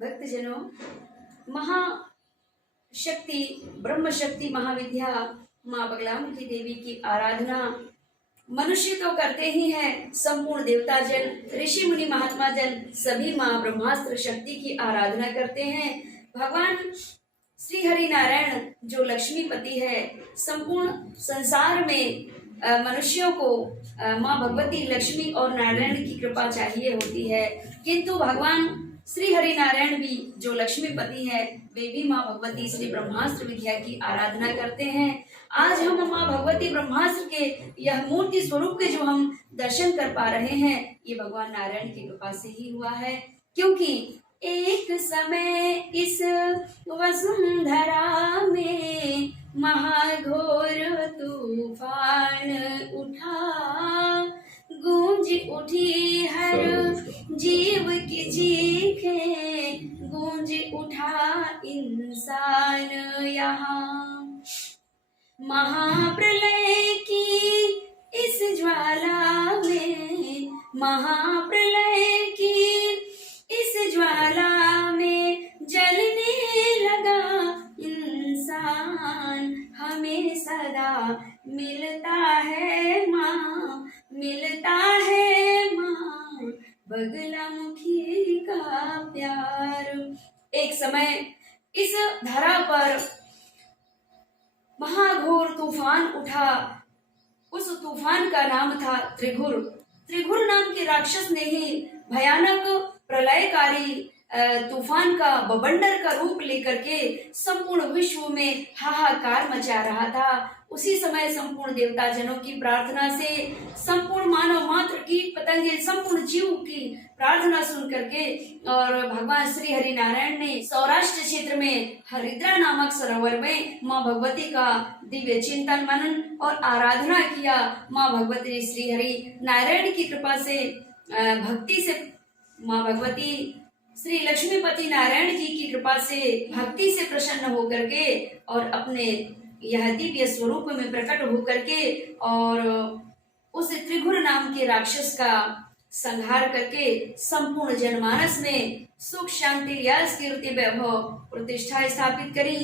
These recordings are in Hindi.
भक्तजनों, महाशक्ति ब्रह्म शक्ति महाविद्या माँ बगलामुखी देवी की आराधना मनुष्य तो करते ही हैं, संपूर्ण देवता जन, ऋषि मुनि महात्मा जन सभी माँ ब्रह्मास्त्र शक्ति की आराधना करते हैं। भगवान श्री हरि नारायण जो लक्ष्मीपति है, संपूर्ण संसार में मनुष्यों को माँ भगवती लक्ष्मी और नारायण की कृपा चाहिए होती है, किंतु भगवान श्री हरि नारायण भी जो लक्ष्मीपति है वे भी माँ भगवती श्री ब्रह्मास्त्र विद्या की आराधना करते हैं। आज हम माँ भगवती ब्रह्मास्त्र के यह मूर्ति स्वरूप के जो हम दर्शन कर पा रहे हैं, ये भगवान नारायण की कृपा से ही हुआ है, क्योंकि एक समय इस वसुंधरा में महाघोर तूफान उठा, गूंज उठी हर जीव की चीखें, गूंज उठा इंसान यहाँ। महाप्रलय की इस ज्वाला में, महाप्रलय की इस ज्वाला में जलने लगा इंसान। हमें सदा मिलता है माँ, मिलता है माँ बगलामुखी का प्यार। एक समय इस धरा पर महाघोर तूफान उठा। उस तूफान का नाम था त्रिघुर। त्रिघुर नाम के राक्षस ने ही भयानक प्रलयकारी तूफान का बवंडर का रूप लेकर के संपूर्ण विश्व में हाहाकार मचा रहा था। उसी समय संपूर्ण देवता जनों की प्रार्थना से, संपूर्ण मानव मात्र कीट पतंगे, संपूर्ण जीव की प्रार्थना सुन करके और भगवान श्री हरि नारायण ने सौराष्ट्र क्षेत्र में हरिद्रा नामक सरोवर में माँ भगवती का दिव्य चिंतन मनन और आराधना किया। माँ भगवती श्री हरि नारायण की कृपा से, भक्ति से, माँ भगवती श्री लक्ष्मीपति नारायण जी की कृपा से भक्ति से प्रसन्न होकर के और अपने यह दिव्य स्वरूप में प्रकट होकर के और उस त्रिघुर नाम के राक्षस का संहार करके संपूर्ण जनमानस में सुख शांति यश कीर्ति वैभव प्रतिष्ठा स्थापित करी।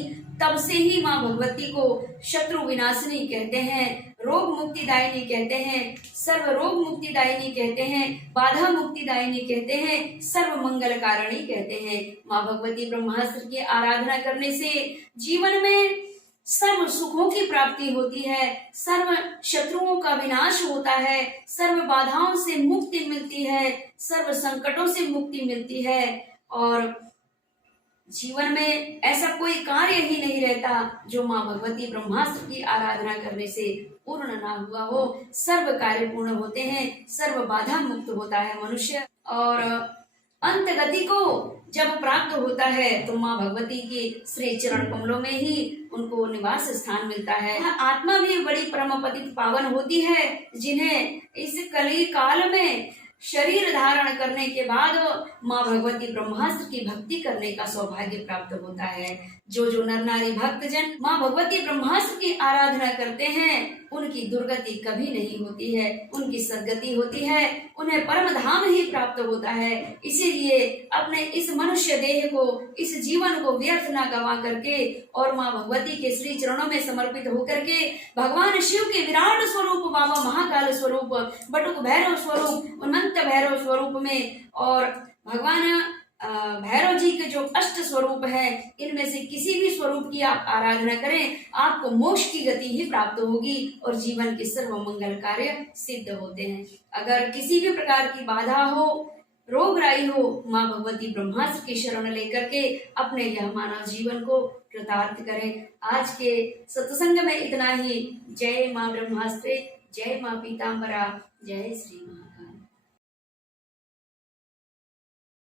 तब से ही माँ भगवती को शत्रु विनाशिनी कहते हैं, रोग मुक्तिदायिनी कहते हैं, सर्व रोग मुक्तिदायिनी कहते हैं, बाधा मुक्तिदायिनी कहते हैं, सर्व मंगल कारिणी कहते हैं। माँ भगवती ब्रह्मास्त्र की आराधना करने से जीवन में सर्व सुखों की प्राप्ति होती है, सर्व शत्रुओं का विनाश होता है, सर्व बाधाओं से मुक्ति मिलती है, सर्व संकटों से मुक्ति मिलती है और जीवन में ऐसा कोई कार्य ही नहीं रहता जो माँ भगवती ब्रह्मास्त्र की आराधना करने से पूर्ण ना हुआ हो। सर्व कार्य पूर्ण होते हैं, सर्व बाधा मुक्त होता है मनुष्य और अंत गति को जब प्राप्त होता है तो माँ भगवती के श्री चरण कमलों में ही उनको निवास स्थान मिलता है। आत्मा भी बड़ी परम पतित पावन होती है, जिन्हें इस कली काल में शरीर धारण करने के बाद माँ भगवती ब्रह्मास्त्र की भक्ति करने का सौभाग्य प्राप्त होता है। जो नर नारी भक्त जन माँ भगवती ब्रह्मास्त्र की आराधना करते हैं उनकी दुर्गति कभी नहीं होती है, उनकी सद्गति होती है, उन्हें परम धाम ही प्राप्त होता है। इसीलिए अपने इस मनुष्य देह को, इस जीवन को व्यर्थ न गवा करके और माँ भगवती के श्री चरणों में समर्पित होकर के भगवान शिव के विराट स्वरूप, बाबा महाकाल स्वरूप, बटुक भैरव स्वरूप, अनंत भैरव स्वरूप में और भगवान भैरव जी के जो अष्ट स्वरूप है इनमें से किसी भी स्वरूप की आप आराधना करें, आपको मोक्ष की गति ही प्राप्त होगी और जीवन के सर्व मंगल कार्य सिद्ध होते हैं। अगर किसी भी प्रकार की बाधा हो, रोग राई हो, माँ भगवती ब्रह्मास्त्र की शरण लेकर के अपने यह मानव जीवन को कृतार्थ करें। आज के सत्संग में इतना ही। जय माँ ब्रह्मास्त्रे, जय माँ पीताम्बरा, जय श्री माँ।